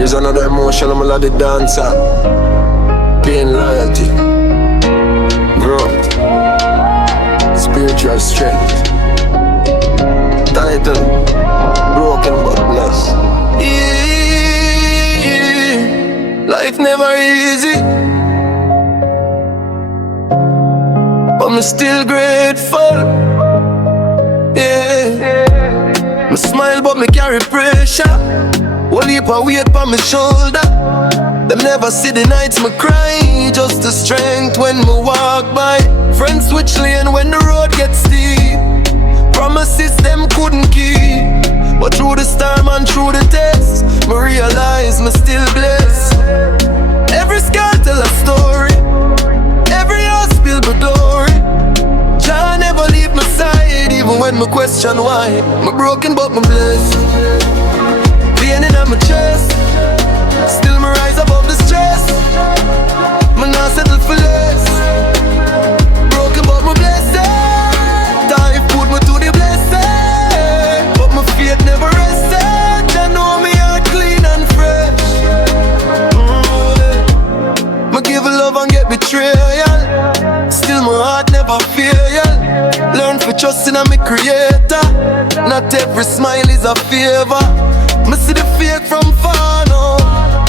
Here's another emotional melodic dancer. Pain, loyalty, growth, spiritual strength. Title, broken but blessed. Yeah, life never easy, but I'm still grateful. Yeah, me smile but me carry pressure. One heap of weight on my shoulder. Them never see the nights me cry, just the strength when me walk by. Friends switch lane when the road gets steep. Promises them couldn't keep, but through the storm and through the test, me realize me still blessed. Every scar tell a story, every house build my glory. Jah never leave my side, even when me question why. Me broken but me blessed. Pain in my chest, still me rise above the stress. Me not settle for less. Broken but me blessed. Time put me to the blessing, but my faith never rested. Jah know me heart clean and fresh. Me give love and get betrayal, still my heart never fail. Learn for trust in me creator. Not every smile is a favor. Me see the fake from far now.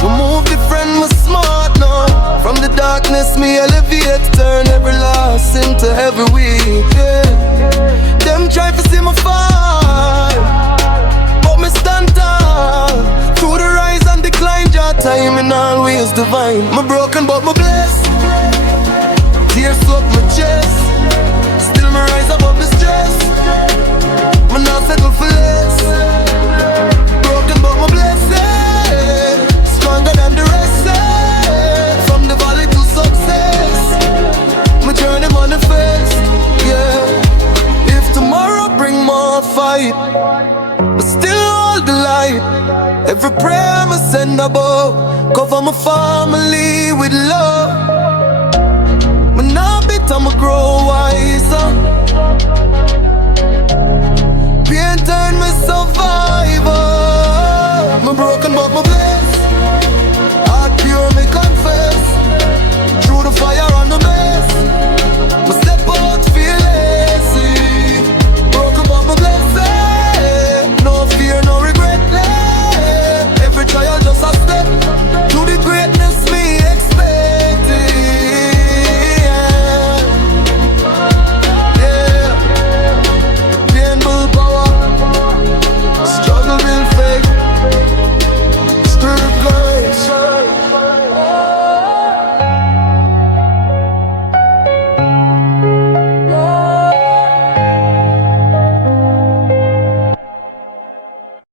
We move different, me smart now. From the darkness me elevate, turn every loss into every week. Yeah. Them try to see me fall, but me stand tall. Through the rise and decline, Jah timing always divine. Me broken but me blessed. Tears up my chest, still me rise above the stress. Me not settle for less. But my blessing, stronger than the rest. From the valley to success, my journey manifest. Yeah, if tomorrow bring more fight, but still hold the light. Every prayer I send above, cover my family with love. Me not bitter, me grow wiser.